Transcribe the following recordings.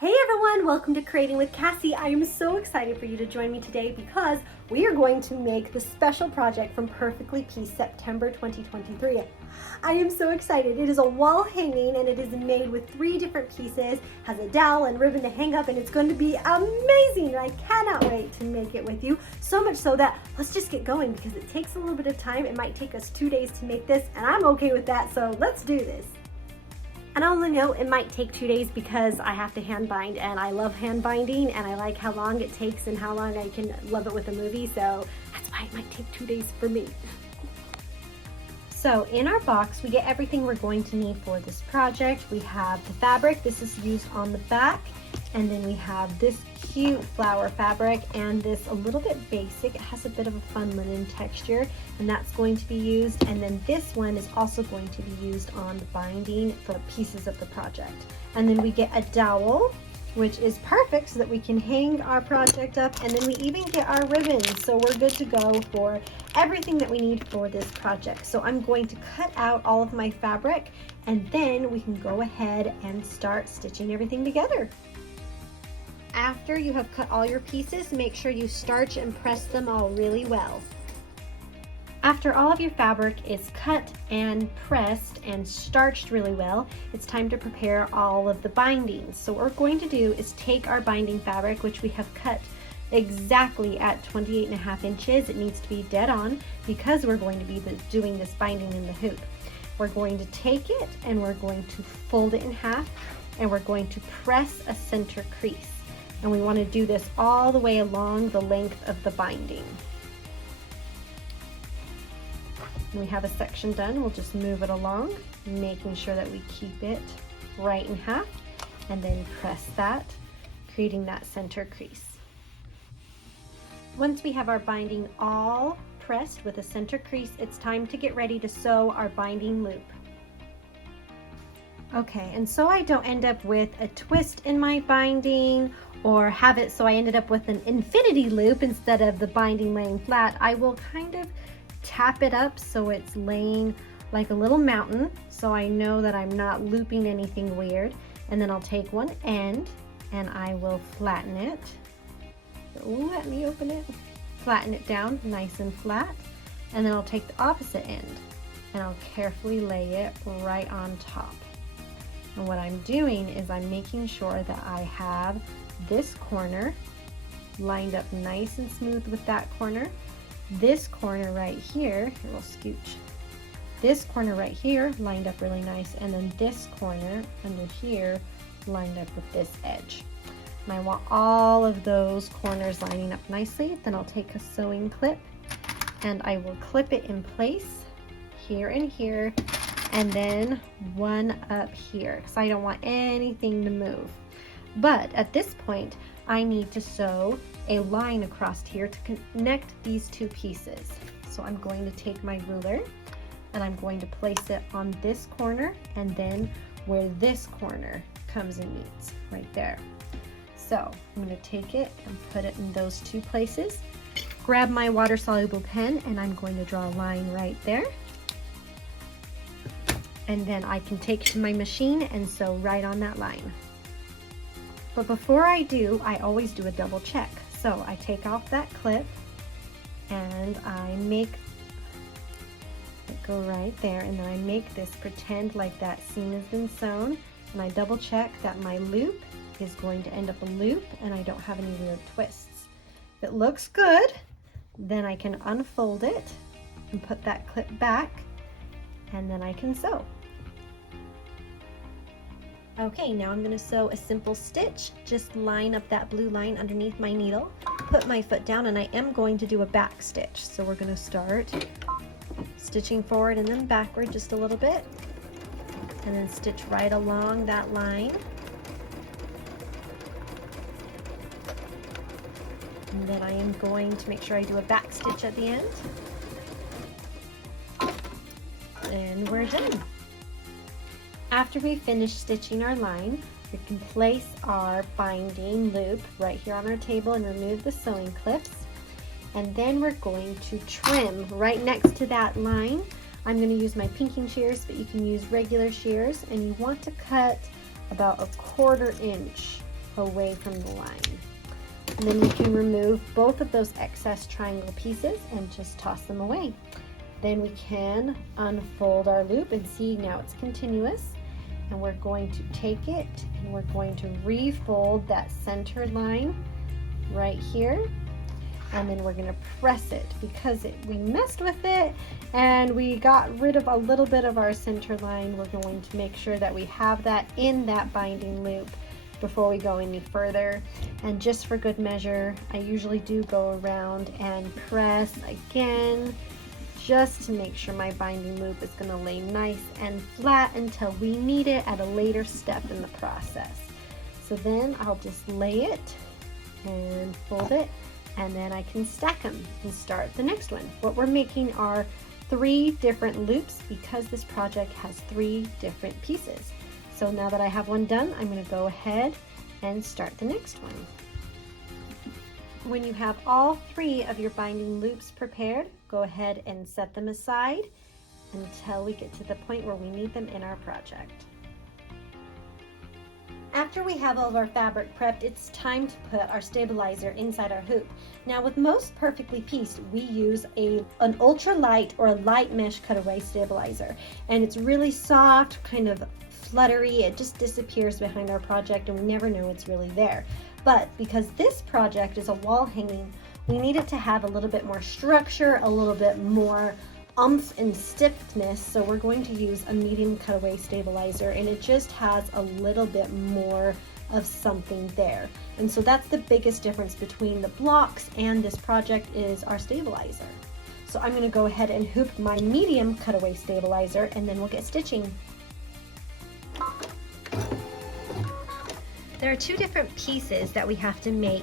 Hey everyone, welcome to Creating with Cassie. I am so excited for you to join me today because we are going to make the special project from Perfectly Pieced September 2023. I am so excited. It is a wall hanging and it is made with 3 different pieces, has a dowel and ribbon to hang up, and it's going to be amazing. I cannot wait to make it with you. So much so that let's just get going because it takes a little bit of time. It might take us 2 days to make this and I'm okay with that, so let's do this. And I only know it might take 2 days because I have to hand bind, and I love hand binding and I like how long it takes and how long I can love it with a movie, so that's why it might take 2 days for me. So in our box we get everything we're going to need for this project. We have the fabric, this is used on the back, and then we have this cute flower fabric and this a little bit basic. It has a bit of a fun linen texture and that's going to be used, and then this one is also going to be used on the binding for the pieces of the project. And then we get a dowel, which is perfect so that we can hang our project up, and then we even get our ribbons, so we're good to go for everything that we need for this project. So I'm going to cut out all of my fabric and then we can go ahead and start stitching everything together. After you have cut all your pieces, make sure you starch and press them all really well. After all of your fabric is cut and pressed and starched really well, it's time to prepare all of the bindings. So what we're going to do is take our binding fabric, which we have cut exactly at 28.5 inches. It needs to be dead on because we're going to be doing this binding in the hoop. We're going to take it and we're going to fold it in half and we're going to press a center crease. And we want to do this all the way along the length of the binding. When we have a section done, we'll just move it along, making sure that we keep it right in half, and then press that, creating that center crease. Once we have our binding all pressed with a center crease, it's time to get ready to sew our binding loop. Okay, and so I don't end up with a twist in my binding or have it so I ended up with an infinity loop instead of the binding laying flat, I will kind of tap it up so it's laying like a little mountain, so I know that I'm not looping anything weird. And then I'll take one end and I will flatten it. Let me open it. Flatten it down nice and flat. And then I'll take the opposite end and I'll carefully lay it right on top. And what I'm doing is I'm making sure that I have this corner lined up nice and smooth with that corner. This corner right here, we'll scooch. This corner right here lined up really nice, and then this corner under here lined up with this edge. And I want all of those corners lining up nicely. Then I'll take a sewing clip and I will clip it in place here and here, and then one up here because I don't want anything to move. But at this point, I need to sew a line across here to connect these 2 pieces. So I'm going to take my ruler and I'm going to place it on this corner and then where this corner comes and meets, right there. So I'm going to take it and put it in those 2 places. Grab my water-soluble pen and I'm going to draw a line right there. And then I can take it to my machine and sew right on that line. But before I do, I always do a double check. So I take off that clip and I make it go right there, and then I make this pretend like that seam has been sewn, and I double check that my loop is going to end up a loop and I don't have any weird twists. If it looks good, then I can unfold it and put that clip back, and then I can sew. Okay, now I'm going to sew a simple stitch. Just line up that blue line underneath my needle, put my foot down, and I am going to do a back stitch. So we're going to start stitching forward and then backward just a little bit, and then stitch right along that line. And then I am going to make sure I do a back stitch at the end. And we're done. After we finish stitching our line, we can place our binding loop right here on our table and remove the sewing clips. And then we're going to trim right next to that line. I'm going to use my pinking shears, but you can use regular shears, and you want to cut about 1/4 inch away from the line. And then you can remove both of those excess triangle pieces and just toss them away. Then we can unfold our loop and see now it's continuous. And we're going to take it and we're going to refold that center line right here. And then we're going to press it because we messed with it and we got rid of a little bit of our center line. We're going to make sure that we have that in that binding loop before we go any further. And just for good measure, I usually do go around and press again just to make sure my binding loop is going to lay nice and flat until we need it at a later step in the process. So then I'll just lay it and fold it, and then I can stack them and start the next one. What we're making are 3 different loops because this project has 3 different pieces. So now that I have one done, I'm going to go ahead and start the next one. When you have all 3 of your binding loops prepared, go ahead and set them aside until we get to the point where we need them in our project. After we have all of our fabric prepped, it's time to put our stabilizer inside our hoop. Now with most perfectly pieced, we use an ultra light or a light mesh cutaway stabilizer. And it's really soft, kind of fluttery, it just disappears behind our project and we never know it's really there. But because this project is a wall hanging, we need it to have a little bit more structure, a little bit more oomph and stiffness, so we're going to use a medium cutaway stabilizer, and it just has a little bit more of something there. And so that's the biggest difference between the blocks and this project is our stabilizer. So I'm going to go ahead and hoop my medium cutaway stabilizer and then we'll get stitching. There are 2 different pieces that we have to make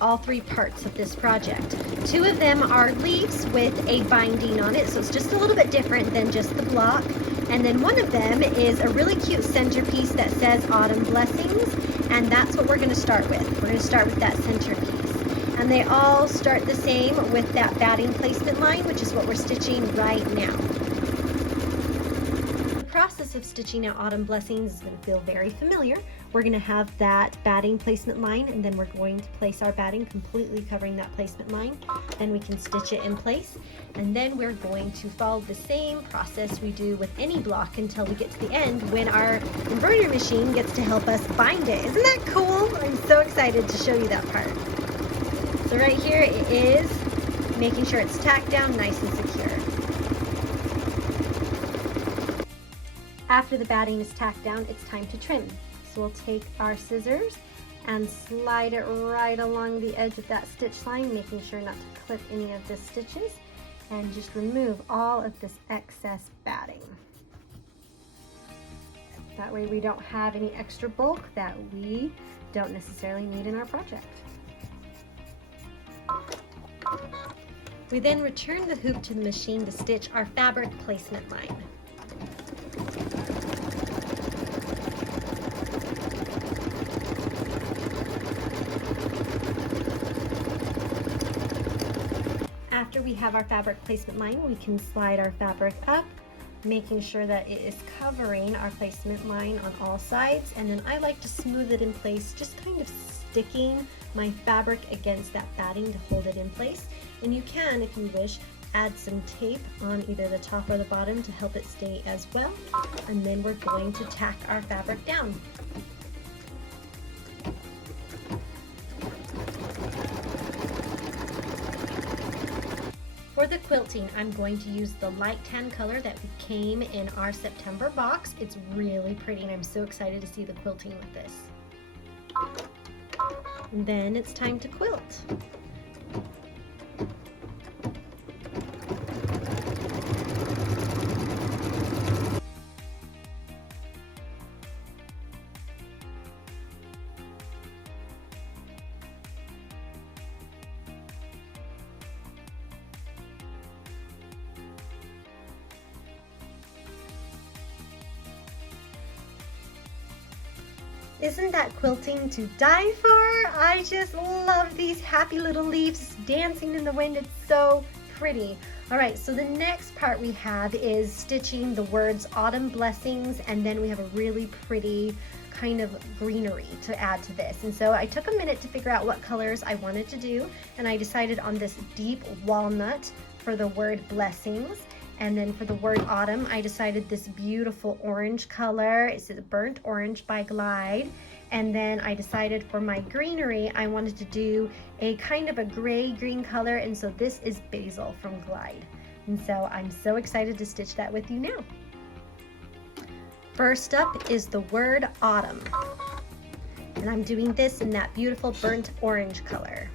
all 3 parts of this project. 2 of them are leaves with a binding on it, so it's just a little bit different than just the block. And then one of them is a really cute centerpiece that says Autumn Blessings, and that's what we're going to start with. We're going to start with that centerpiece. And they all start the same with that batting placement line, which is what we're stitching right now. The process of stitching out Autumn Blessings is going to feel very familiar. We're going to have that batting placement line, and then we're going to place our batting completely covering that placement line. Then we can stitch it in place, and then we're going to follow the same process we do with any block until we get to the end when our embroidery machine gets to help us bind it. Isn't that cool? I'm so excited to show you that part. So right here it is making sure it's tacked down nice and secure. After the batting is tacked down, it's time to trim. So we'll take our scissors and slide it right along the edge of that stitch line, making sure not to clip any of the stitches, and just remove all of this excess batting. That way we don't have any extra bulk that we don't necessarily need in our project. We then return the hoop to the machine to stitch our fabric placement line. After we have our fabric placement line, we can slide our fabric up, making sure that it is covering our placement line on all sides. And then I like to smooth it in place, just kind of sticking my fabric against that batting to hold it in place. And you can, if you wish, add some tape on either the top or the bottom to help it stay as well. And then we're going to tack our fabric down. For the quilting, I'm going to use the light tan color that came in our September box. It's really pretty and I'm so excited to see the quilting with this. And then it's time to quilt. Isn't that quilting to die for? I just love these happy little leaves dancing in the wind. It's so pretty. All right, so the next part we have is stitching the words Autumn Blessings, and then we have a really pretty kind of greenery to add to this. And so I took a minute to figure out what colors I wanted to do, and I decided on this deep walnut for the word blessings. And then for the word autumn, I decided this beautiful orange color. It's a burnt orange by Glide. And then I decided for my greenery, I wanted to do a kind of a gray green color. And so this is basil from Glide. And so I'm so excited to stitch that with you now. First up is the word autumn. And I'm doing this in that beautiful burnt orange color.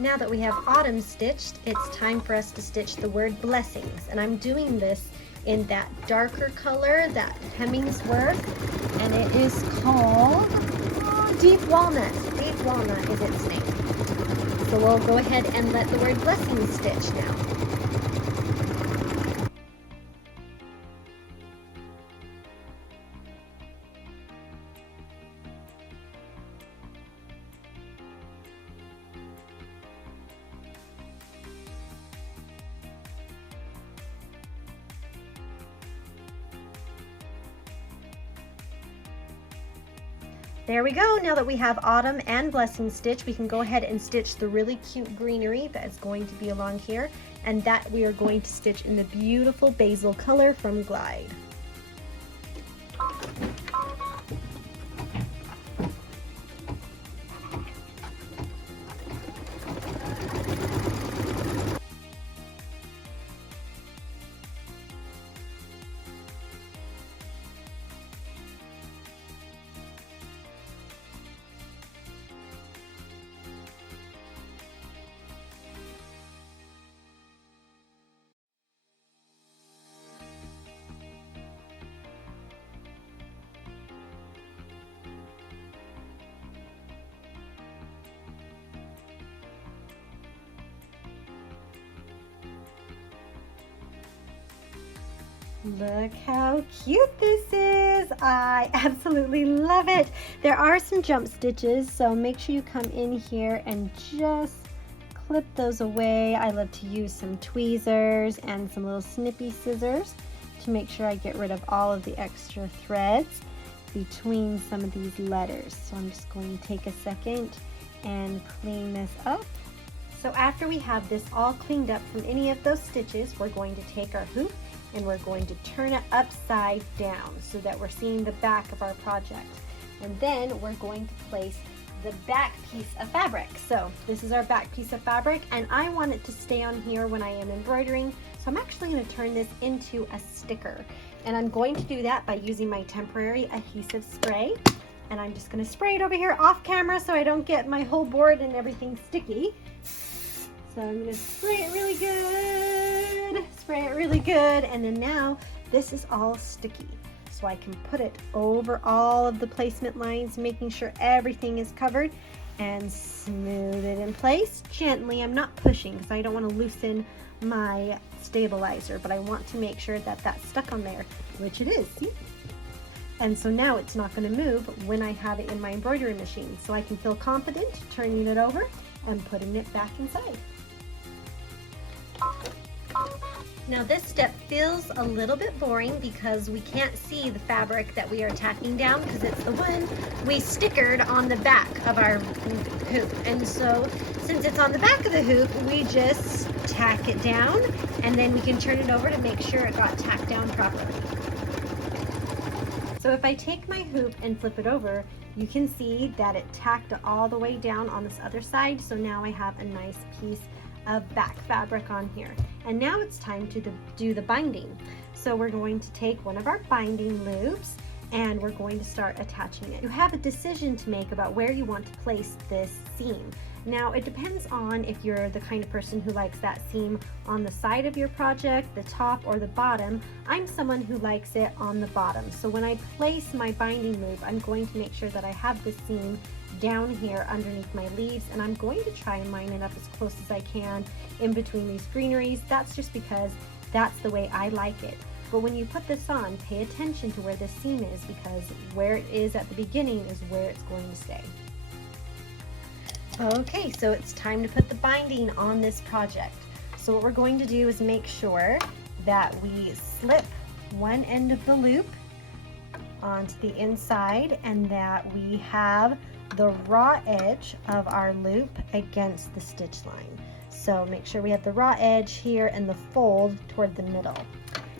Now that we have autumn stitched, it's time for us to stitch the word blessings. And I'm doing this in that darker color that Hemmings work, and it is called Deep Walnut. Deep Walnut is its name. So we'll go ahead and let the word blessings stitch now. There we go. Now that we have autumn and blessing stitch, we can go ahead and stitch the really cute greenery that is going to be along here, and that we are going to stitch in the beautiful basil color from Glide. Look how cute this is. I absolutely love it. There are some jump stitches, so make sure you come in here and just clip those away. I love to use some tweezers and some little snippy scissors to make sure I get rid of all of the extra threads between some of these letters. So I'm just going to take a second and clean this up. So after we have this all cleaned up from any of those stitches, we're going to take our hoop and we're going to turn it upside down so that we're seeing the back of our project. And then we're going to place the back piece of fabric. So this is our back piece of fabric, and I want it to stay on here when I am embroidering. So I'm actually going to turn this into a sticker. And I'm going to do that by using my temporary adhesive spray. And I'm just going to spray it over here off camera so I don't get my whole board and everything sticky. So I'm going to spray it really good, spray it really good, and then now this is all sticky. So I can put it over all of the placement lines, making sure everything is covered, and smooth it in place gently. I'm not pushing because I don't want to loosen my stabilizer, but I want to make sure that that's stuck on there, which it is, see? And so now it's not going to move when I have it in my embroidery machine. So I can feel confident turning it over and putting it back inside. Now this step feels a little bit boring because we can't see the fabric that we are tacking down because it's the one we stickered on the back of our hoop. And so since it's on the back of the hoop, we just tack it down, and then we can turn it over to make sure it got tacked down properly. So if I take my hoop and flip it over, you can see that it tacked all the way down on this other side. So now I have a nice piece of back fabric on here. And now it's time to do the binding. So we're going to take one of our binding loops and we're going to start attaching it. You have a decision to make about where you want to place this seam. Now it depends on if you're the kind of person who likes that seam on the side of your project, the top or the bottom. I'm someone who likes it on the bottom. So when I place my binding loop, I'm going to make sure that I have the seam down here underneath my leaves, and I'm going to try and line it up as close as I can in between these greeneries. That's just because that's the way I like it. But when you put this on, pay attention to where the seam is, because where it is at the beginning is where it's going to stay. Okay, so it's time to put the binding on this project. So what we're going to do is make sure that we slip one end of the loop onto the inside, and that we have the raw edge of our loop against the stitch line. So make sure we have the raw edge here and the fold toward the middle.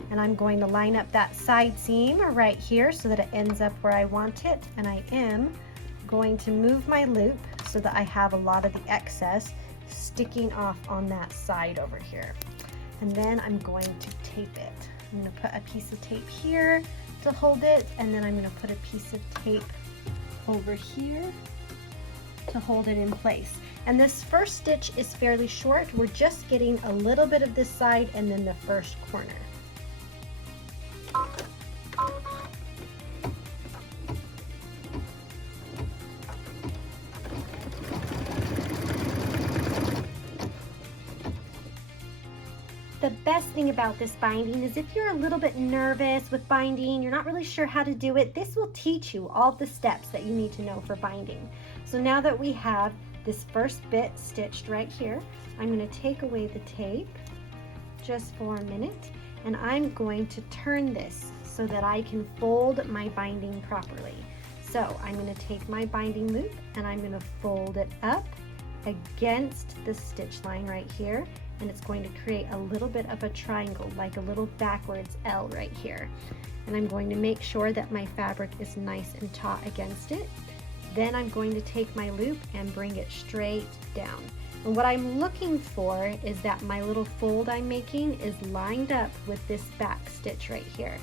And I'm going to line up that side seam right here so that it ends up where I want it. And I am going to move my loop so that I have a lot of the excess sticking off on that side over here. And then I'm going to tape it. I'm going to put a piece of tape here to hold it, and then I'm going to put a piece of tape over here to hold it in place. And this first stitch is fairly short. We're just getting a little bit of this side and then the first corner. The best thing about this binding is if you're a little bit nervous with binding, you're not really sure how to do it, this will teach you all the steps that you need to know for binding. So now that we have this first bit stitched right here, I'm going to take away the tape just for a minute, and I'm going to turn this so that I can fold my binding properly. So I'm going to take my binding loop and I'm going to fold it up against the stitch line right here, and it's going to create a little bit of a triangle, like a little backwards L right here. And I'm going to make sure that my fabric is nice and taut against it. Then I'm going to take my loop and bring it straight down. And what I'm looking for is that my little fold I'm making is lined up with this back stitch right here.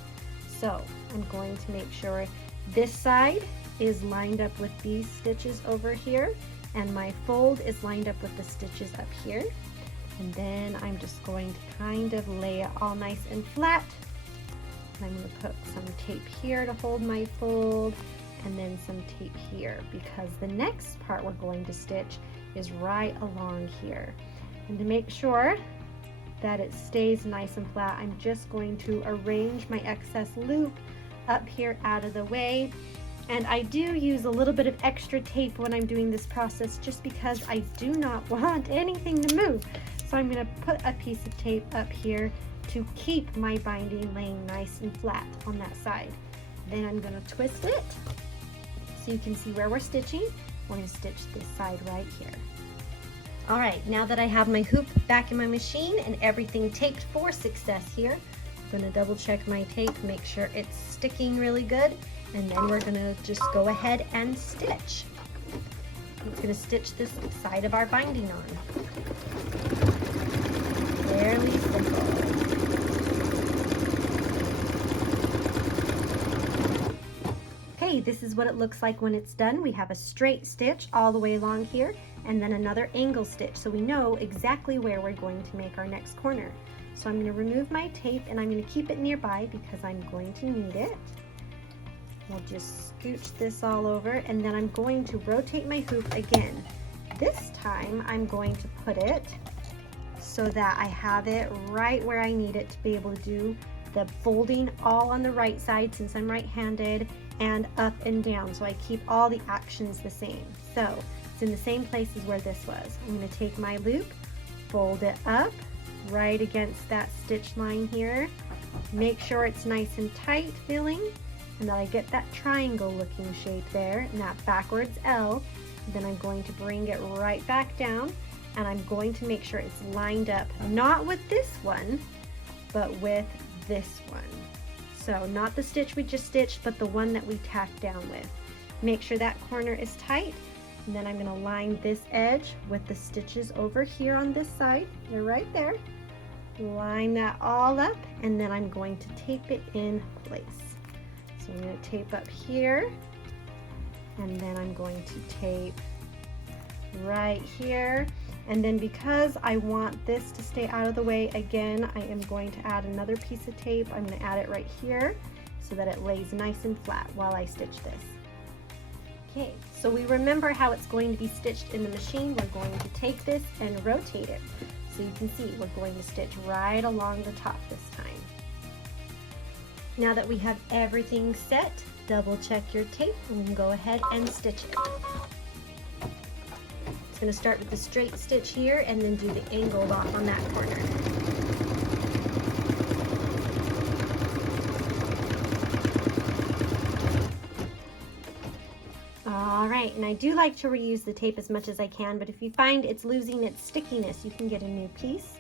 So I'm going to make sure this side is lined up with these stitches over here, and my fold is lined up with the stitches up here. And then I'm just going to kind of lay it all nice and flat. And I'm going to put some tape here to hold my fold, and then some tape here, because the next part we're going to stitch is right along here. And to make sure that it stays nice and flat, I'm just going to arrange my excess loop up here out of the way. And I do use a little bit of extra tape when I'm doing this process, just because I do not want anything to move. So I'm going to put a piece of tape up here to keep my binding laying nice and flat on that side. Then I'm going to twist it so you can see where we're stitching. We're going to stitch this side right here. All right, now that I have my hoop back in my machine and everything taped for success here, I'm going to double check my tape, make sure it's sticking really good, and then we're going to just go ahead and stitch. It's going to stitch this side of our binding on. Fairly simple. Okay, this is what it looks like when it's done. We have a straight stitch all the way along here, and then another angle stitch, so we know exactly where we're going to make our next corner. So I'm going to remove my tape, and I'm going to keep it nearby because I'm going to need it. We'll just scooch this all over, and then I'm going to rotate my hoop again. This time I'm going to put it so that I have it right where I need it to be able to do the folding all on the right side, since I'm right-handed, and up and down, so I keep all the actions the same. So it's in the same place as where this was. I'm going to take my loop, fold it up right against that stitch line here, make sure it's nice and tight filling, and that I get that triangle looking shape there and that backwards L. Then I'm going to bring it right back down, and I'm going to make sure it's lined up, not with this one, but with this one. So not the stitch we just stitched, but the one that we tacked down with. Make sure that corner is tight, and then I'm going to line this edge with the stitches over here on this side. They're right there. Line that all up, and then I'm going to tape it in place. So I'm going to tape up here, and then I'm going to tape right here. And then because I want this to stay out of the way, again, I am going to add another piece of tape. I'm going to add it right here so that it lays nice and flat while I stitch this. Okay, So we remember how it's going to be stitched in the machine. We're going to take this and rotate it. So you can see we're going to stitch right along the top this time. Now that we have everything set, double check your tape and we can go ahead and stitch it. It's going to start with the straight stitch here and then do the angled off on that corner. Alright, and I do like to reuse the tape as much as I can, but if you find it's losing its stickiness, you can get a new piece.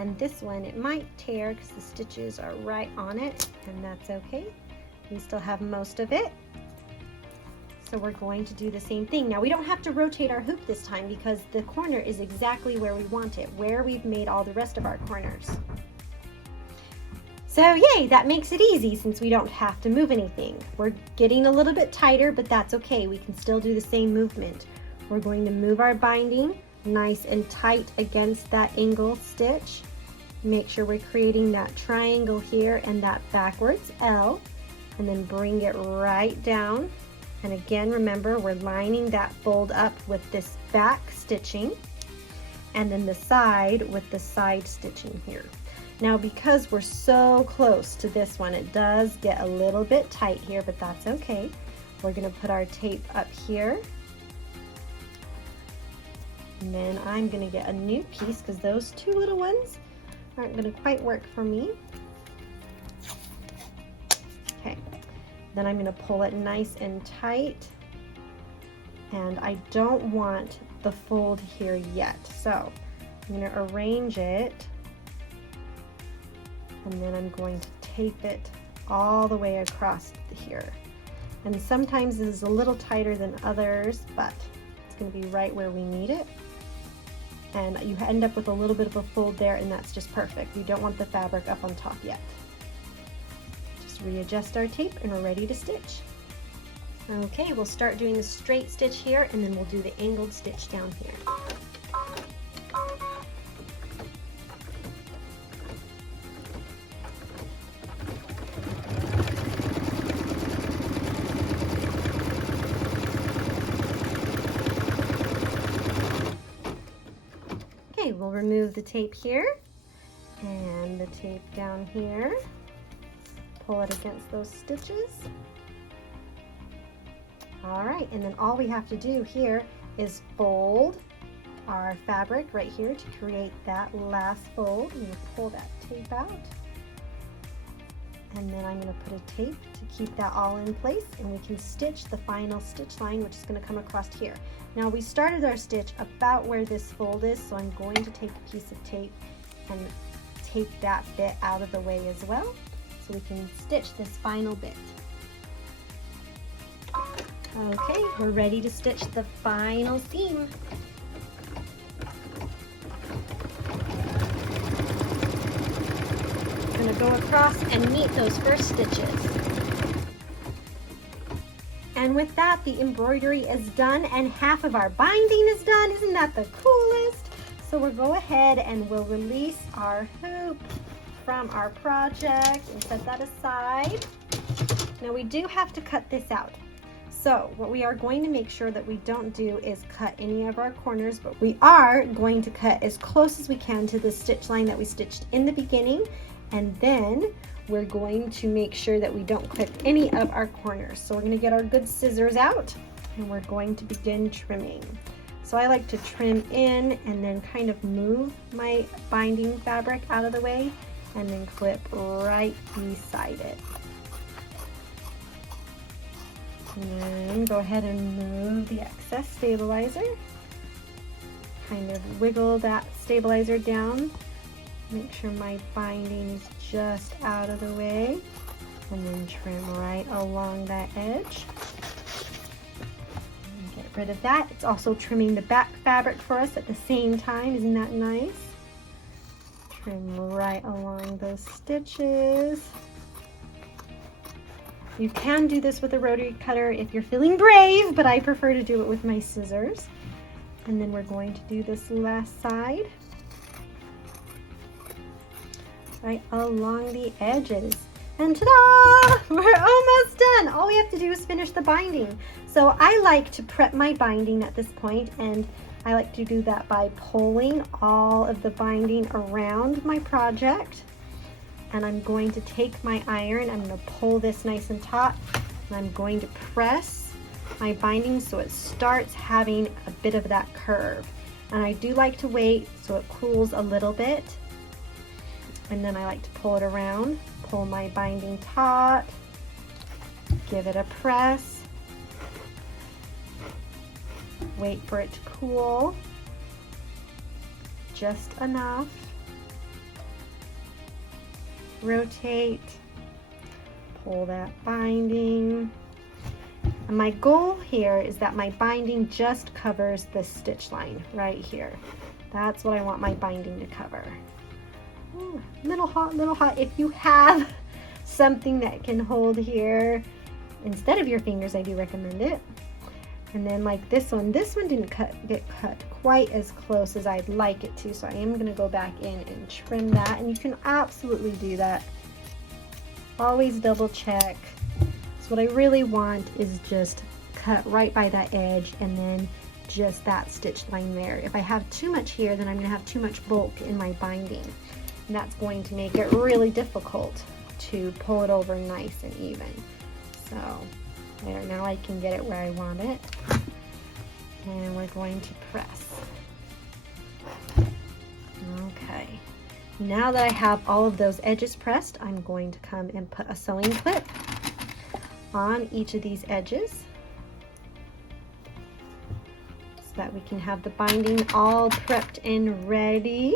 And this one, it might tear because the stitches are right on it, and that's okay. We still have most of it. So we're going to do the same thing. Now we don't have to rotate our hoop this time because the corner is exactly where we want it, where we've made all the rest of our corners. So yay, that makes it easy since we don't have to move anything. We're getting a little bit tighter, but that's okay. We can still do the same movement. We're going to move our binding nice and tight against that angle stitch. Make sure we're creating that triangle here and that backwards L, and then bring it right down. And again, remember, we're lining that fold up with this back stitching and then the side with the side stitching here. Now because we're so close to this one, it does get a little bit tight here, but that's okay. We're gonna put our tape up here. And then I'm gonna get a new piece because those two little ones aren't gonna quite work for me. Okay, then I'm gonna pull it nice and tight. And I don't want the fold here yet. So I'm gonna arrange it. And then I'm going to tape it all the way across here. And sometimes this is a little tighter than others, but it's going to be right where we need it. And you end up with a little bit of a fold there, and that's just perfect. You don't want the fabric up on top yet. Just readjust our tape and we're ready to stitch. Okay, we'll start doing the straight stitch here, and then we'll do the angled stitch down here. We'll remove the tape here and the tape down here. Pull it against those stitches. All right, and then all we have to do here is fold our fabric right here to create that last fold. I'm going to pull that tape out. And then I'm going to put a tape to keep that all in place, and we can stitch the final stitch line, which is going to come across here. Now we started our stitch about where this fold is, so I'm going to take a piece of tape and take that bit out of the way as well, so we can stitch this final bit. Okay, we're ready to stitch the final seam. I'm going to go across and meet those first stitches. And with that, the embroidery is done and half of our binding is done. Isn't that the coolest? So we'll go ahead and we'll release our hoop from our project and set that aside. Now we do have to cut this out. So what we are going to make sure that we don't do is cut any of our corners, but we are going to cut as close as we can to the stitch line that we stitched in the beginning. And then we're going to make sure that we don't clip any of our corners. So we're going to get our good scissors out and we're going to begin trimming. So I like to trim in and then kind of move my binding fabric out of the way and then clip right beside it. And then go ahead and move the excess stabilizer. Kind of wiggle that stabilizer down. Make sure my binding is just out of the way, and then trim right along that edge. And get rid of that. It's also trimming the back fabric for us at the same time. Isn't that nice? Trim right along those stitches. You can do this with a rotary cutter if you're feeling brave, but I prefer to do it with my scissors. And then we're going to do this last side. Right along the edges. And ta-da! We're almost done. All we have to do is finish the binding. So I like to prep my binding at this point, and I like to do that by pulling all of the binding around my project. And I'm going to take my iron, I'm going to pull this nice and taut, and I'm going to press my binding so it starts having a bit of that curve. And I do like to wait so it cools a little bit. And then I like to pull it around, pull my binding taut, give it a press, wait for it to cool just enough, rotate, pull that binding. And my goal here is that my binding just covers this stitch line right here. That's what I want my binding to cover. Ooh, little hot, little hot. If you have something that can hold here instead of your fingers, I do recommend it. And then like this one didn't get cut quite as close as I'd like it to, so I am gonna go back in and trim that, and you can absolutely do that. Always double check. So what I really want is just cut right by that edge and then just that stitch line there. If I have too much here, then I'm gonna have too much bulk in my binding. And that's going to make it really difficult to pull it over nice and even. So there, now I can get it where I want it. And we're going to press. Okay. Now that I have all of those edges pressed, I'm going to come and put a sewing clip on each of these edges so that we can have the binding all prepped and ready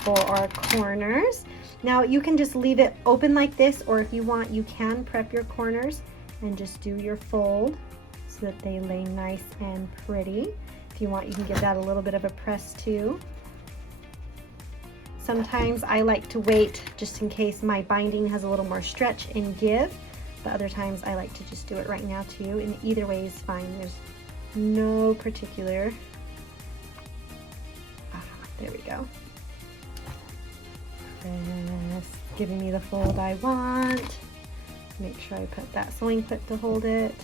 for our corners. Now you can just leave it open like this, or if you want, you can prep your corners and just do your fold so that they lay nice and pretty. If you want, you can give that a little bit of a press too. Sometimes I like to wait just in case my binding has a little more stretch and give, but other times I like to just do it right now too, and either way is fine. There's no particular. There we go. Press, giving me the fold I want. Make sure I put that sewing clip to hold it.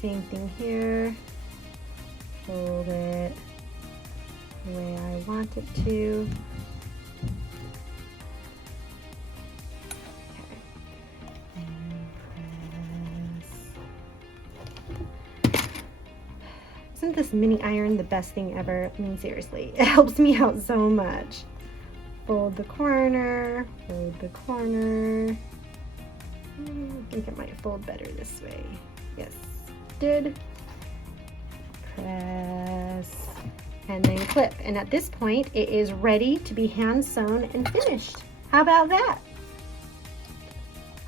Same thing here. Fold it the way I want it to. Okay. And press. Isn't this mini iron the best thing ever? I mean, seriously, it helps me out so much. Fold the corner, fold the corner. I think it might fold better this way. Yes, did. Press, and then clip. And at this point, it is ready to be hand sewn and finished. How about that?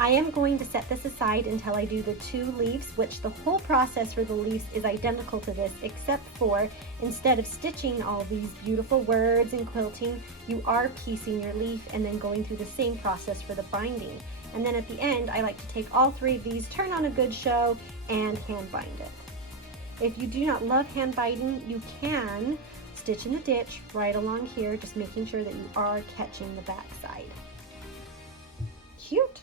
I am going to set this aside until I do the 2 leaves, which the whole process for the leaves is identical to this, except for instead of stitching all these beautiful words and quilting, you are piecing your leaf and then going through the same process for the binding. And then at the end, I like to take all 3 of these, turn on a good show, and hand bind it. If you do not love hand binding, you can stitch in the ditch right along here, just making sure that you are catching the back side. Cute.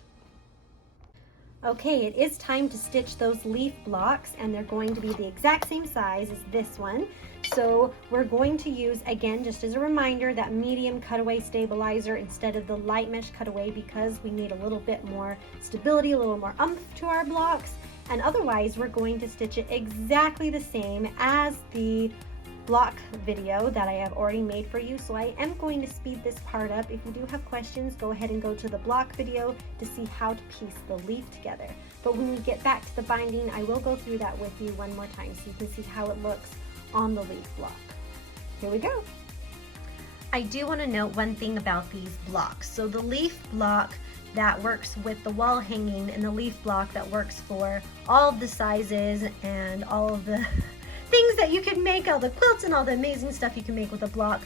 Okay, it is time to stitch those leaf blocks, and they're going to be the exact same size as this one. So we're going to use, again, just as a reminder, that medium cutaway stabilizer instead of the light mesh cutaway, because we need a little bit more stability, a little more oomph to our blocks. And otherwise, we're going to stitch it exactly the same as the block video that I have already made for you. So I am going to speed this part up. If you do have questions, go ahead and go to the block video to see how to piece the leaf together. But when we get back to the binding, I will go through that with you one more time so you can see how it looks on the leaf block. Here we go. I do want to note one thing about these blocks. So the leaf block that works with the wall hanging and the leaf block that works for all of the sizes and all of the things that you can make, all the quilts and all the amazing stuff you can make with a block,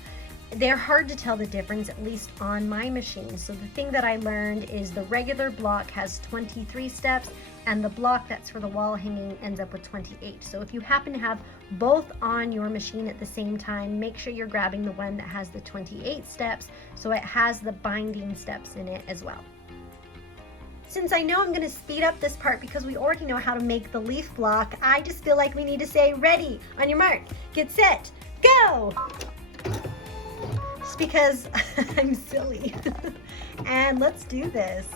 they're hard to tell the difference, at least on my machine. So the thing that I learned is the regular block has 23 steps and the block that's for the wall hanging ends up with 28. So if you happen to have both on your machine at the same time, make sure you're grabbing the one that has the 28 steps so it has the binding steps in it as well. Since I know I'm going to speed up this part because we already know how to make the leaf block, I just feel like we need to say ready, on your mark, get set, go! Just because I'm silly. And let's do this.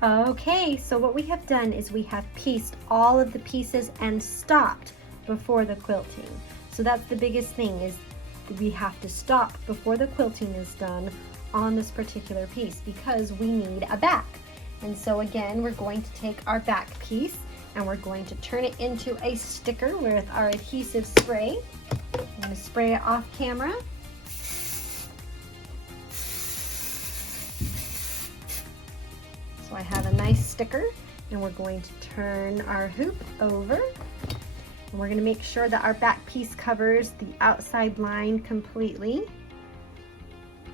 Okay, so what we have done is we have pieced all of the pieces and stopped before the quilting. So that's the biggest thing, is we have to stop before the quilting is done on this particular piece because we need a back. And so again, we're going to take our back piece and we're going to turn it into a sticker with our adhesive spray. I'm going to spray it off camera. So I have a nice sticker, and we're going to turn our hoop over, and we're going to make sure that our back piece covers the outside line completely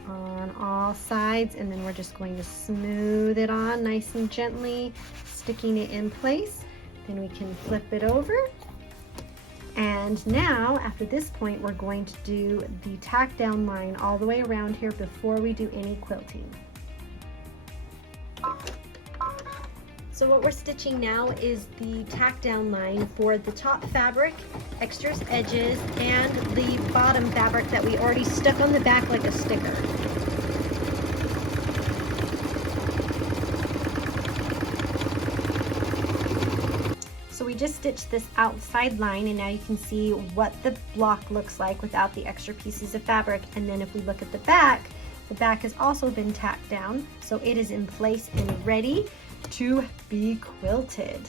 on all sides, and then we're just going to smooth it on nice and gently, sticking it in place. Then we can flip it over. And now, after this point, we're going to do the tack down line all the way around here before we do any quilting. So what we're stitching now is the tack down line for the top fabric, extras edges, and the bottom fabric that we already stuck on the back like a sticker. So we just stitched this outside line, and now you can see what the block looks like without the extra pieces of fabric. And then if we look at the back has also been tacked down, so it is in place and ready to be quilted.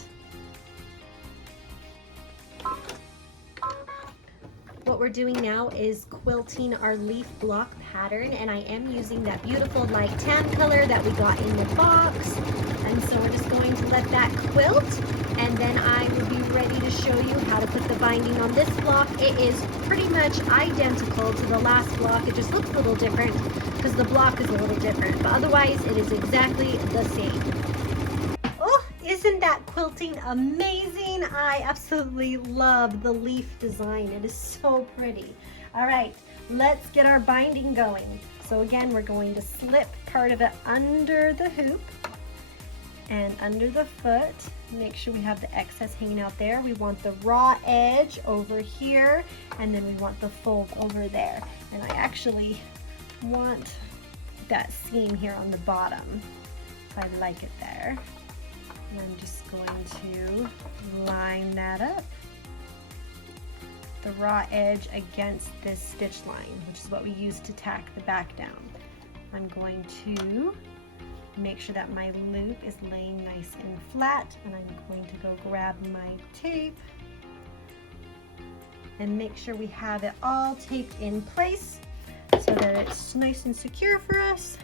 What we're doing now is quilting our leaf block pattern, and I am using that beautiful light tan color that we got in the box. And so we're just going to let that quilt, and then I will be ready to show you how to put the binding on this block. It is pretty much identical to the last block. It just looks a little different because the block is a little different, but otherwise it is exactly the same. Isn't that quilting amazing? I absolutely love the leaf design. It is so pretty. All right, let's get our binding going. So again, we're going to slip part of it under the hoop and under the foot. Make sure we have the excess hanging out there. We want the raw edge over here, and then we want the fold over there. And I actually want that seam here on the bottom, so I like it there. And I'm just going to line that up, the raw edge against this stitch line, which is what we use to tack the back down. I'm going to make sure that my loop is laying nice and flat, and I'm going to go grab my tape and make sure we have it all taped in place so that it's nice and secure for us.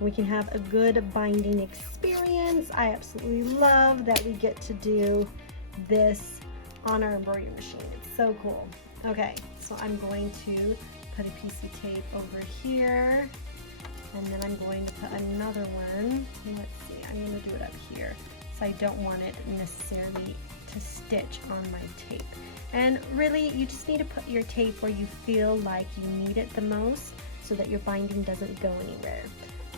We can have a good binding experience. I absolutely love that we get to do this on our embroidery machine. It's so cool. Okay, so I'm going to put a piece of tape over here, and then I'm going to put another one. Let's see, I'm going to do it up here, so I don't want it necessarily to stitch on my tape. And really, you just need to put your tape where you feel like you need it the most. so that your binding doesn't go anywhere.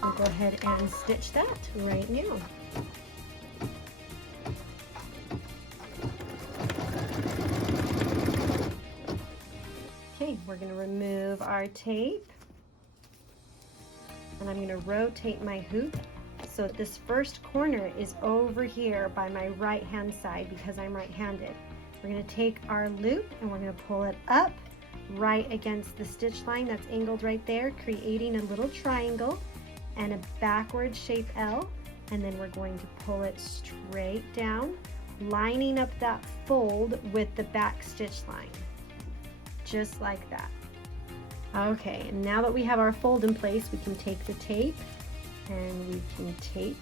I'll go ahead and stitch that right now. Okay, we're going to remove our tape, and I'm going to rotate my hoop so this first corner is over here by my right hand side because I'm right-handed. We're going to take our loop and we're going to pull it up right against the stitch line that's angled right there, creating a little triangle and a backward shape L, and then we're going to pull it straight down, lining up that fold with the back stitch line, just like that. Okay, and now that we have our fold in place, we can take the tape and we can tape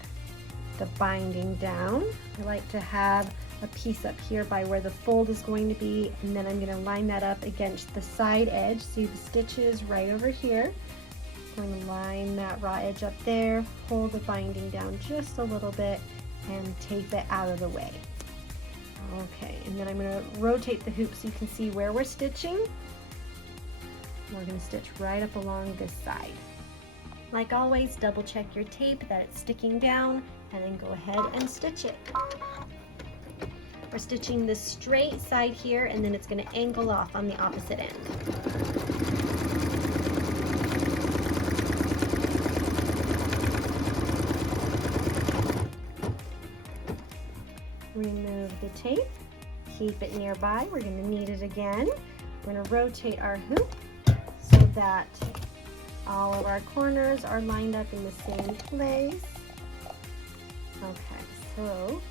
the binding down. I like to have a piece up here by where the fold is going to be, and then I'm going to line that up against the side edge. See the stitches right over here. I'm going to line that raw edge up there, pull the binding down just a little bit, and tape it out of the way. Okay, and then I'm going to rotate the hoop so you can see where we're stitching. We're going to stitch right up along this side. Like always, double check your tape that it's sticking down, and then go ahead and stitch it. We're stitching the straight side here, and then it's going to angle off on the opposite end. Remove the tape, keep it nearby. We're going to need it again. We're going to rotate our hoop so that all of our corners are lined up in the same place. Okay, so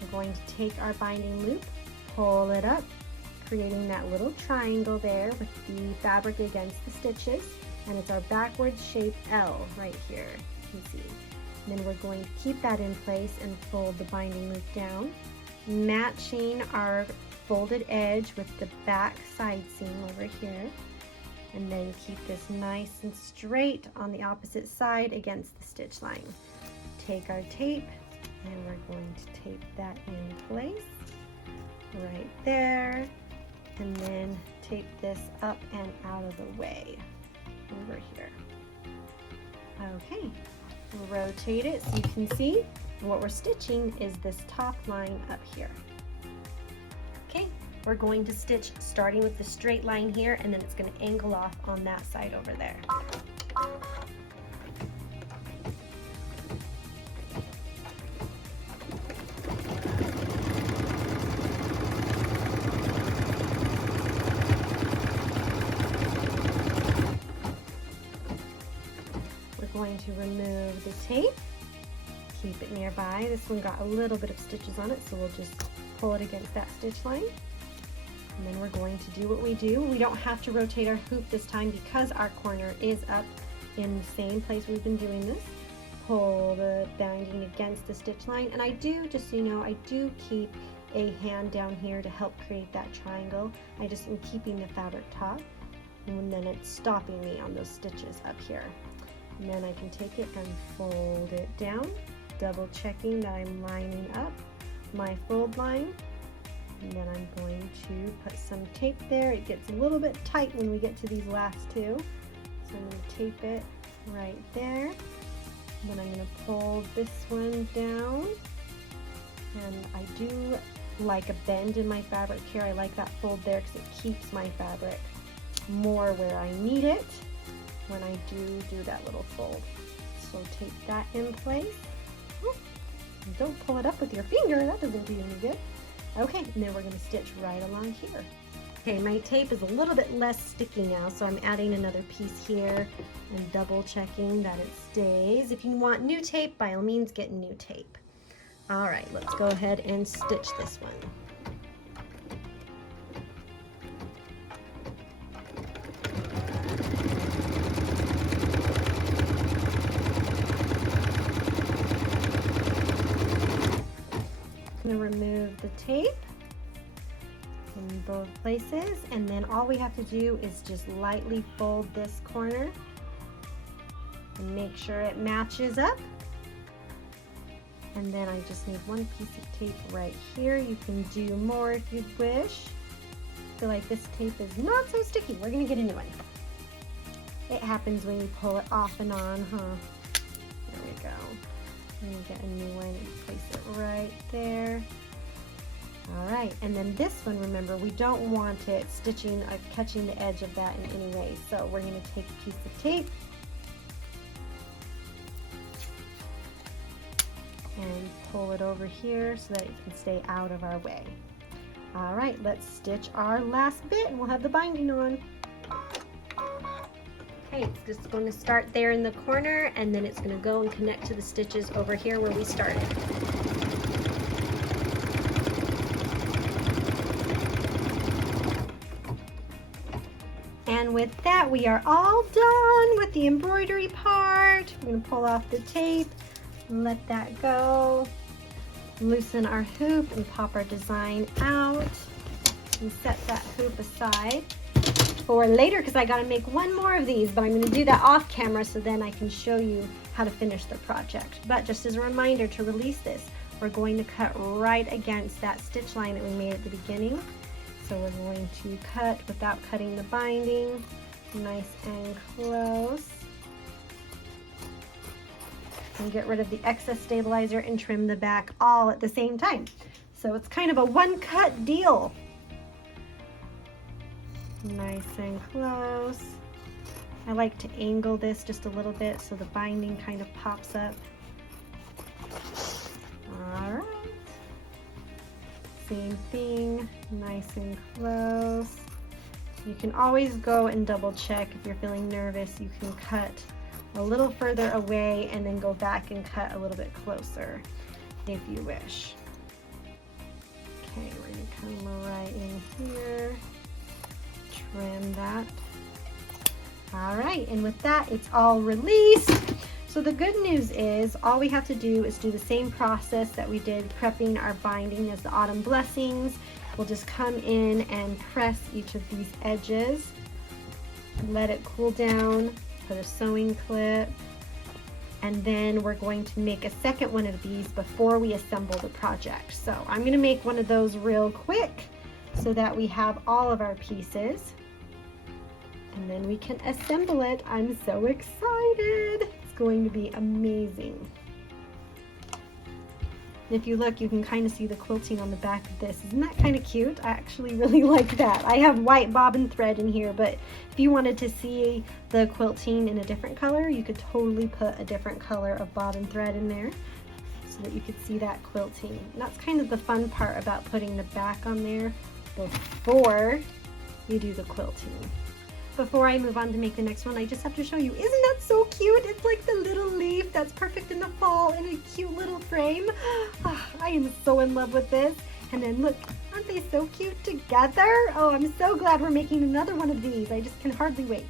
we're going to take our binding loop, pull it up, creating that little triangle there with the fabric against the stitches, and it's our backward shape L right here, you can see. And then we're going to keep that in place and fold the binding loop down, matching our folded edge with the back side seam over here, and then keep this nice and straight on the opposite side against the stitch line. Take our tape, and we're going to tape that in place right there, and then tape this up and out of the way over here. Okay, rotate it so you can see. And what we're stitching is this top line up here. Okay, we're going to stitch starting with the straight line here, and then it's going to angle off on that side over there. Going to remove the tape, keep it nearby. This one got a little bit of stitches on it, so we'll just pull it against that stitch line. And then we're going to do what we do. We don't have to rotate our hoop this time because our corner is up in the same place we've been doing this. Pull the binding against the stitch line, and I do, just so you know, I do keep a hand down here to help create that triangle. I just am keeping the fabric taut, and then it's stopping me on those stitches up here. And then I can take it and fold it down, double checking that I'm lining up my fold line. And then I'm going to put some tape there. It gets a little bit tight when we get to these last two. So I'm going to tape it right there. And then I'm going to pull this one down. And I do like a bend in my fabric here. I like that fold there because it keeps my fabric more where I need it when I do that little fold. So tape that in place. And don't pull it up with your finger, that doesn't do any good. Okay, and then we're going to stitch right along here. Okay, my tape is a little bit less sticky now, so I'm adding another piece here and double checking that it stays. If you want new tape, by all means get new tape. All right, let's go ahead and stitch this one. I'm going to remove the tape in both places, and then all we have to do is just lightly fold this corner and make sure it matches up. And then I just need one piece of tape right here. You can do more if you wish. I feel like this tape is not so sticky. We're going to get a new one. It happens when you pull it off and on, huh? There we go. Let me get a new one, place it right there. All right, and then this one, remember, we don't want it stitching, catching the edge of that in any way. So we're gonna take a piece of tape and pull it over here so that it can stay out of our way. All right, let's stitch our last bit and we'll have the binding on. Okay, it's just going to start there in the corner and then it's going to go and connect to the stitches over here where we started. And with that, we are all done with the embroidery part. We're going to pull off the tape, let that go, loosen our hoop and pop our design out and set that hoop aside for later because I got to make one more of these, but I'm going to do that off camera so then I can show you how to finish the project. But just as a reminder, to release this, we're going to cut right against that stitch line that we made at the beginning. So we're going to cut without cutting the binding, nice and close. And get rid of the excess stabilizer and trim the back all at the same time. So it's kind of a one-cut deal. Nice and close. I like to angle this just a little bit so the binding kind of pops up. All right. Same thing, nice and close. You can always go and double check if you're feeling nervous. You can cut a little further away and then go back and cut a little bit closer if you wish. Okay, we're gonna come right in here, trim that. All right, and with that, it's all released. So the good news is all we have to do is do the same process that we did prepping our binding as the autumn blessings. We'll just come in and press each of these edges, let it cool down, put a sewing clip, and then we're going to make a second one of these before we assemble the project. So I'm going to make one of those real quick so that we have all of our pieces and then we can assemble it. I'm so excited. It's going to be amazing. And if you look, you can kind of see the quilting on the back of this. Isn't that kind of cute? I actually really like that. I have white bobbin thread in here, but if you wanted to see the quilting in a different color, you could totally put a different color of bobbin thread in there so that you could see that quilting. And that's kind of the fun part about putting the back on there before you do the quilting. Before I move on to make the next one, I just have to show you, isn't that so cute? It's like the little leaf that's perfect in the fall in a cute little frame. Oh, I am so in love with this. And then look, aren't they so cute together? Oh, I'm so glad we're making another one of these. I just can hardly wait.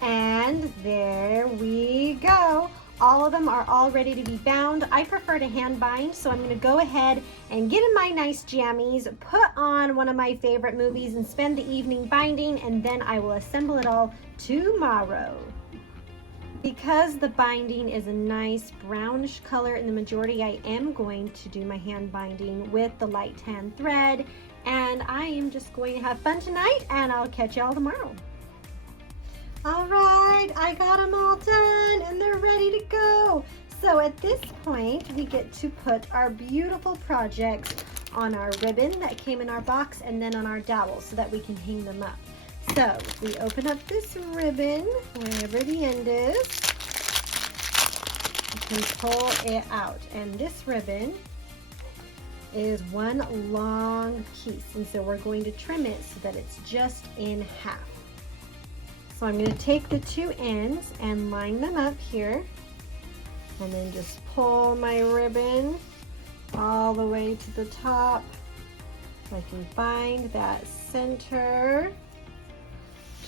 And there we go. All of them are all ready to be bound. I prefer to hand bind, so I'm going to go ahead and get in my nice jammies, put on one of my favorite movies, and spend the evening binding, and then I will assemble it all tomorrow. Because the binding is a nice brownish color in the majority, I am going to do my hand binding with the light tan thread, and I am just going to have fun tonight, and I'll catch y'all tomorrow. All right, I got them all done and they're ready to go. So at this point, we get to put our beautiful projects on our ribbon that came in our box and then on our dowel so that we can hang them up. So we open up this ribbon, wherever the end is, you can pull it out. And this ribbon is one long piece. And so we're going to trim it so that it's just in half. So I'm going to take the two ends and line them up here and then just pull my ribbon all the way to the top so I can find that center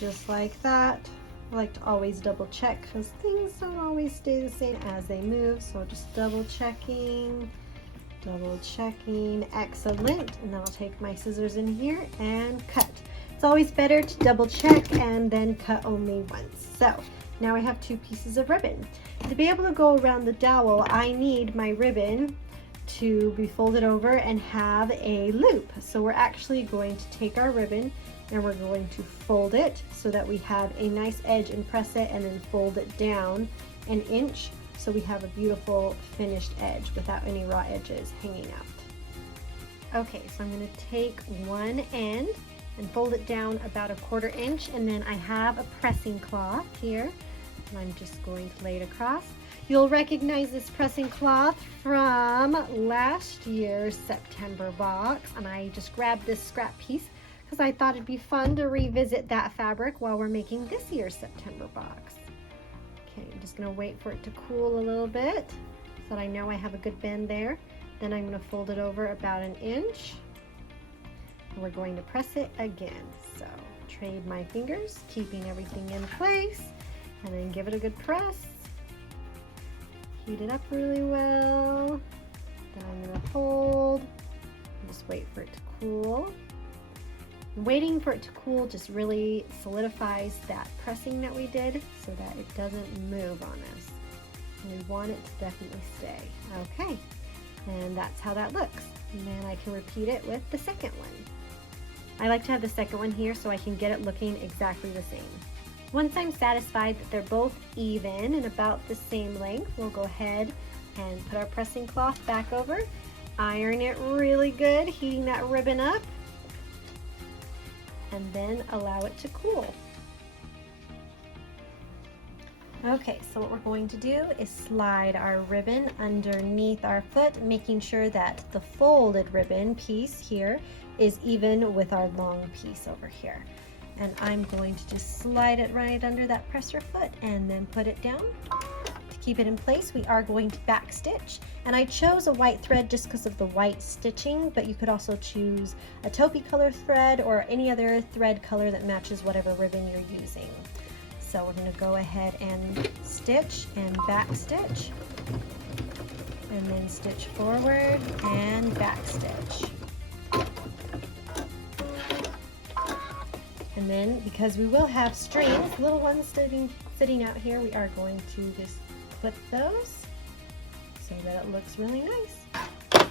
just like that. I like to always double check because things don't always stay the same as they move, so just double checking, excellent. And then I'll take my scissors in here and cut. It's always better to double check and then cut only once. So now I have two pieces of ribbon. To be able to go around the dowel, I need my ribbon to be folded over and have a loop. So we're actually going to take our ribbon, and we're going to fold it so that we have a nice edge and press it, and then fold it down an inch so we have a beautiful finished edge without any raw edges hanging out. Okay, so I'm going to take one end and fold it down about a 1/4 inch, and then I have a pressing cloth here, and I'm just going to lay it across. You'll recognize this pressing cloth from last year's September box, and I just grabbed this scrap piece because I thought it'd be fun to revisit that fabric while we're making this year's September box. Okay, I'm just going to wait for it to cool a little bit so that I know I have a good bend there. Then I'm going to fold it over about an inch. We're going to press it again. So trade my fingers, keeping everything in place, and then give it a good press. Heat it up really well. Then I'm going to fold and just wait for it to cool. Waiting for it to cool just really solidifies that pressing that we did so that it doesn't move on us. And we want it to definitely stay. Okay, and that's how that looks. And then I can repeat it with the second one. I like to have the second one here so I can get it looking exactly the same. Once I'm satisfied that they're both even and about the same length, we'll go ahead and put our pressing cloth back over, iron it really good, heating that ribbon up, and then allow it to cool. Okay, so what we're going to do is slide our ribbon underneath our foot, making sure that the folded ribbon piece here is even with our long piece over here. And I'm going to just slide it right under that presser foot and then put it down. To keep it in place, we are going to back stitch. And I chose a white thread just because of the white stitching, but you could also choose a taupey color thread or any other thread color that matches whatever ribbon you're using. So we're going to go ahead and stitch and back stitch, and then stitch forward and back stitch. And then, because we will have strings, little ones sitting out here, we are going to just clip those so that it looks really nice.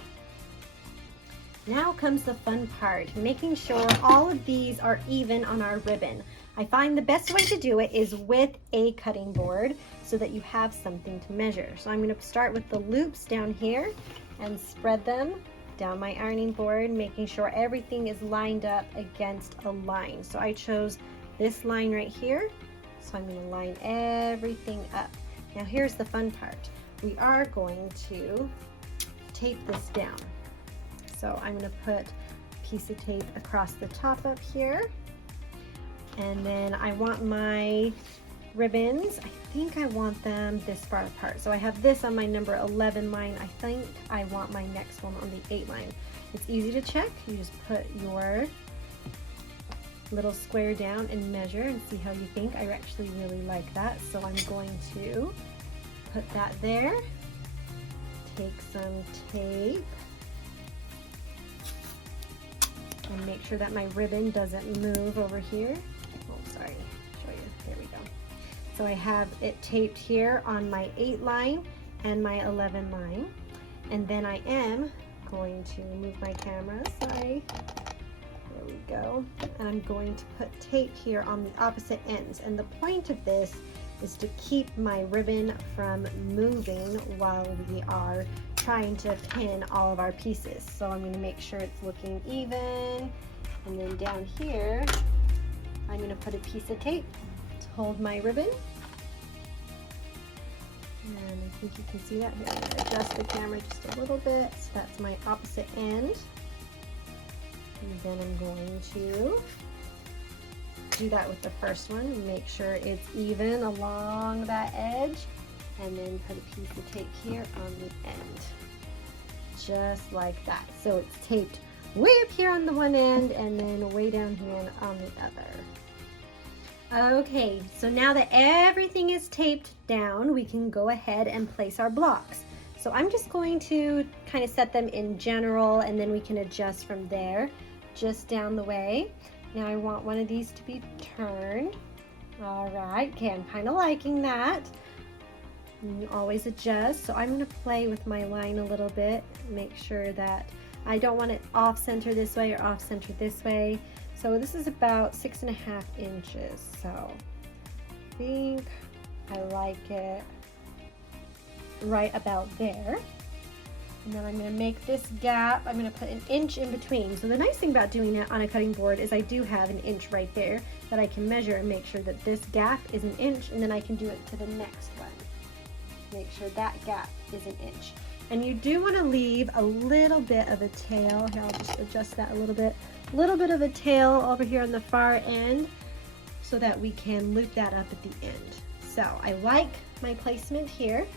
Now comes the fun part, making sure all of these are even on our ribbon. I find the best way to do it is with a cutting board so that you have something to measure. So I'm going to start with the loops down here and spread them down my ironing board, making sure everything is lined up against a line. So I chose this line right here, so I'm going to line everything up. Now here's the fun part. We are going to tape this down. So I'm going to put a piece of tape across the top up here, and then I want my ribbons, I think I want them this far apart. So I have this on my number 11 line. I think I want my next one on the 8 line. It's easy to check. You just put your little square down and measure and see how you think. I actually really like that. So I'm going to put that there. Take some tape and make sure that my ribbon doesn't move over here. Oh, sorry, show you, there we go. So I have it taped here on my 8 line and my 11 line. And then I am going to move my camera, sorry. There we go. And I'm going to put tape here on the opposite ends. And the point of this is to keep my ribbon from moving while we are trying to pin all of our pieces. So I'm going to make sure it's looking even. And then down here, I'm going to put a piece of tape to hold my ribbon. And I think you can see that here. I'm going to adjust the camera just a little bit. So that's my opposite end. And then I'm going to do that with the first one. Make sure it's even along that edge. And then put a piece of tape here on the end. Just like that. So it's taped way up here on the one end and then way down here on the other. Okay, so now that everything is taped down, we can go ahead and place our blocks. So I'm just going to kind of set them in general, and then we can adjust from there, just down the way. Now I want one of these to be turned. All right, okay, I'm kind of liking that. You always adjust. So I'm going to play with my line a little bit, make sure that I don't want it off center this way or off center this way. So this is about 6.5 inches. So I think I like it right about there. And then I'm going to make this gap, I'm going to put an inch in between. So the nice thing about doing it on a cutting board is I do have an inch right there that I can measure and make sure that this gap is an inch, and then I can do it to the next one. Make sure that gap is an inch. And you do want to leave a little bit of a tail. Here, I'll just adjust that a little bit. A little bit of a tail over here on the far end so that we can loop that up at the end. So I like my placement here.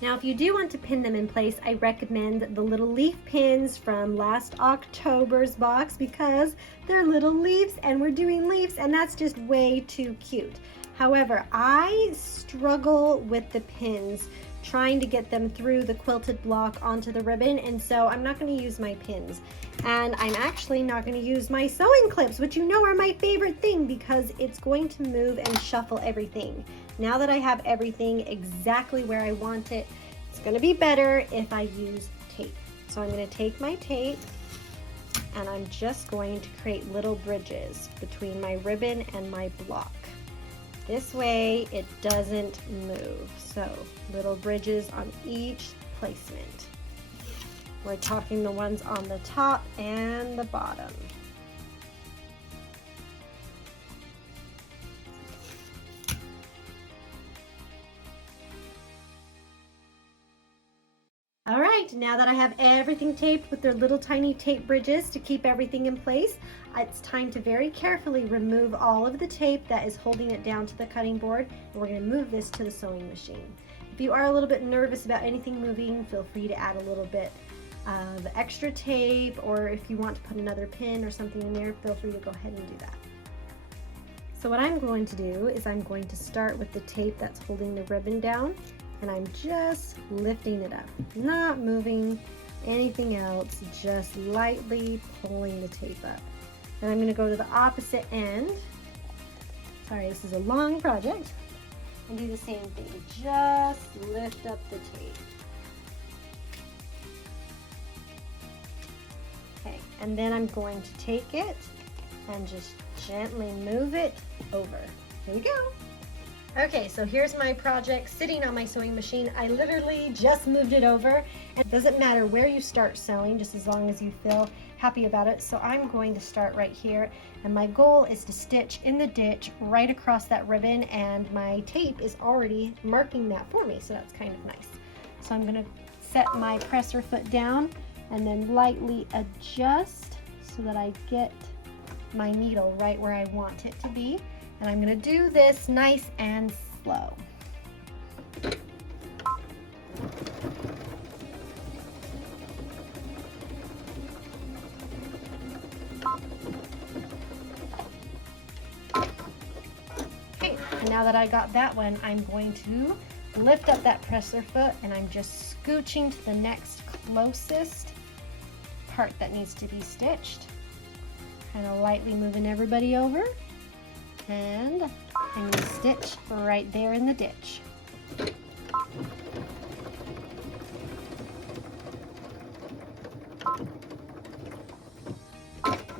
Now, if you do want to pin them in place, I recommend the little leaf pins from last October's box because they're little leaves and we're doing leaves, and that's just way too cute. However, I struggle with the pins trying to get them through the quilted block onto the ribbon, and so I'm not going to use my pins. And I'm actually not going to use my sewing clips, which you know are my favorite thing because it's going to move and shuffle everything. Now that I have everything exactly where I want it, it's going to be better if I use tape. So I'm going to take my tape and I'm just going to create little bridges between my ribbon and my block. This way it doesn't move. So little bridges on each placement. We're talking the ones on the top and the bottom. All right, now that I have everything taped with their little tiny tape bridges to keep everything in place, it's time to very carefully remove all of the tape that is holding it down to the cutting board, and we're going to move this to the sewing machine. If you are a little bit nervous about anything moving, feel free to add a little bit of extra tape, or if you want to put another pin or something in there, feel free to go ahead and do that. So what I'm going to do is I'm going to start with the tape that's holding the ribbon down, and I'm just lifting it up, not moving anything else, just lightly pulling the tape up. And I'm going to go to the opposite end. Sorry, this is a long project. And do the same thing, just lift up the tape. Okay, and then I'm going to take it and just gently move it over. Here we go. Okay, so here's my project sitting on my sewing machine. I literally just moved it over, and it doesn't matter where you start sewing, just as long as you feel happy about it. So I'm going to start right here, and my goal is to stitch in the ditch right across that ribbon, and my tape is already marking that for me, so that's kind of nice. So I'm going to set my presser foot down and then lightly adjust so that I get my needle right where I want it to be. And I'm going to do this nice and slow. Okay, and now that I got that one, I'm going to lift up that presser foot and I'm just scooching to the next closest part that needs to be stitched. Kind of lightly moving everybody over. And I'm going to stitch right there in the ditch.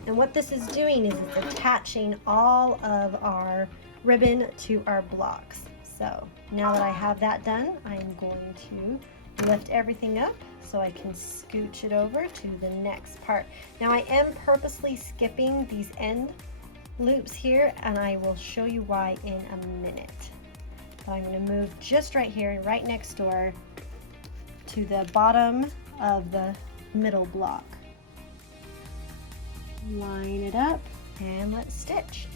And what this is doing is it's attaching all of our ribbon to our blocks. So now that I have that done, I'm going to lift everything up so I can scooch it over to the next part. Now I am purposely skipping these end loops here, and I will show you why in a minute. But I'm going to move just right here, right next door to the bottom of the middle block. Line it up and let's stitch.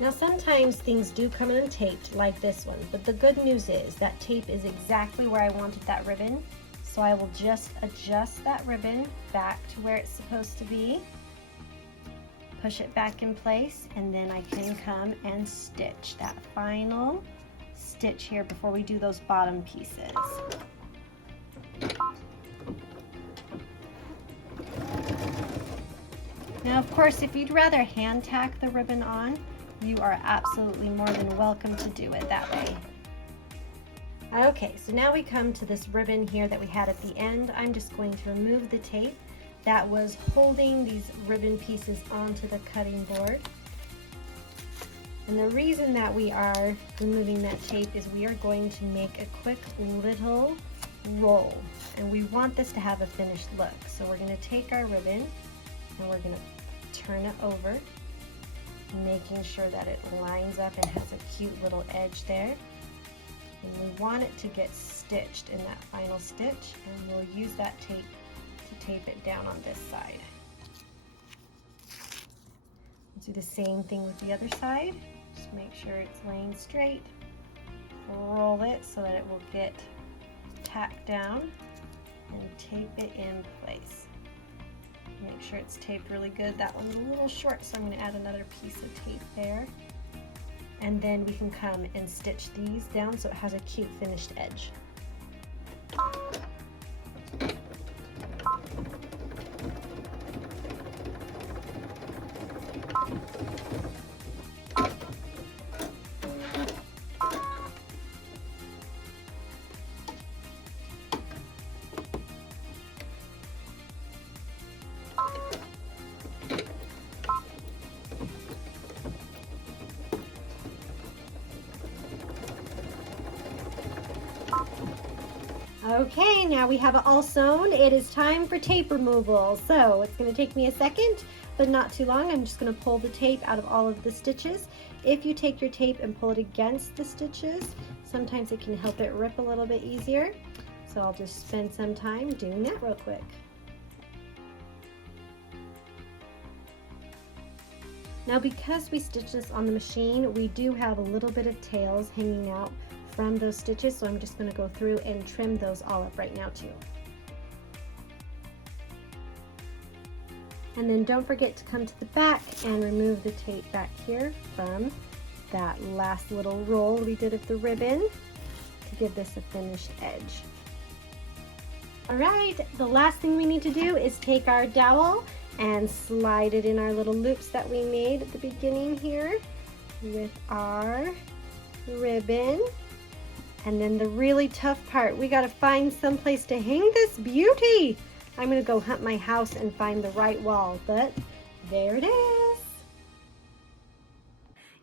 Now sometimes things do come untaped like this one, but the good news is that tape is exactly where I wanted that ribbon. So I will just adjust that ribbon back to where it's supposed to be, push it back in place, and then I can come and stitch that final stitch here before we do those bottom pieces. Now, of course, if you'd rather hand tack the ribbon on, you are absolutely more than welcome to do it that way. Okay, so now we come to this ribbon here that we had at the end. I'm just going to remove the tape that was holding these ribbon pieces onto the cutting board. And the reason that we are removing that tape is we are going to make a quick little roll. And we want this to have a finished look. So we're going to take our ribbon and we're going to turn it over, making sure that it lines up and has a cute little edge there. And we want it to get stitched in that final stitch, and we'll use that tape to tape it down on this side. We'll do the same thing with the other side. Just make sure it's laying straight. Roll it so that it will get tacked down and tape it in place. Make sure it's taped really good. That one's a little short, so I'm going to add another piece of tape there. And then we can come and stitch these down so it has a cute finished edge. Okay, now we have it all sewn. It is time for tape removal. So it's going to take me a second, but not too long. I'm just going to pull the tape out of all of the stitches. If you take your tape and pull it against the stitches, sometimes it can help it rip a little bit easier. So I'll just spend some time doing that real quick. Now, because we stitched this on the machine, we do have a little bit of tails hanging out from those stitches, so I'm just going to go through and trim those all up right now too. And then don't forget to come to the back and remove the tape back here from that last little roll we did of the ribbon to give this a finished edge. All right, the last thing we need to do is take our dowel and slide it in our little loops that we made at the beginning here with our ribbon. And then the really tough part, we gotta find some place to hang this beauty. I'm gonna go hunt my house and find the right wall, but there it is.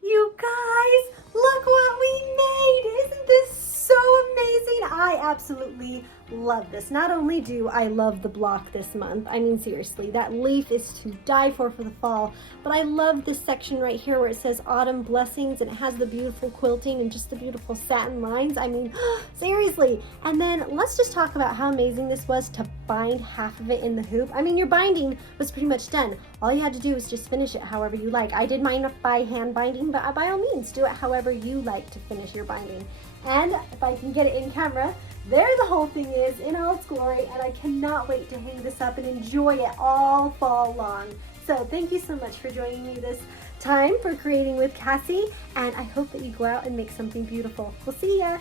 You guys, look what we made. Isn't this so amazing? I absolutely love this. Not only do I love the block this month, I mean seriously, that leaf is to die for the fall, but I love this section right here where it says autumn blessings and it has the beautiful quilting and just the beautiful satin lines. I mean, seriously. And then let's just talk about how amazing this was to bind half of it in the hoop. I mean, your binding was pretty much done. All you had to do was just finish it however you like. I did mine by hand binding, but by all means, do it however you like to finish your binding. And if I can get it in camera, there the whole thing is in all its glory, and I cannot wait to hang this up and enjoy it all fall long. So thank you so much for joining me this time for Creating with Cassie, and I hope that you go out and make something beautiful. We'll see ya!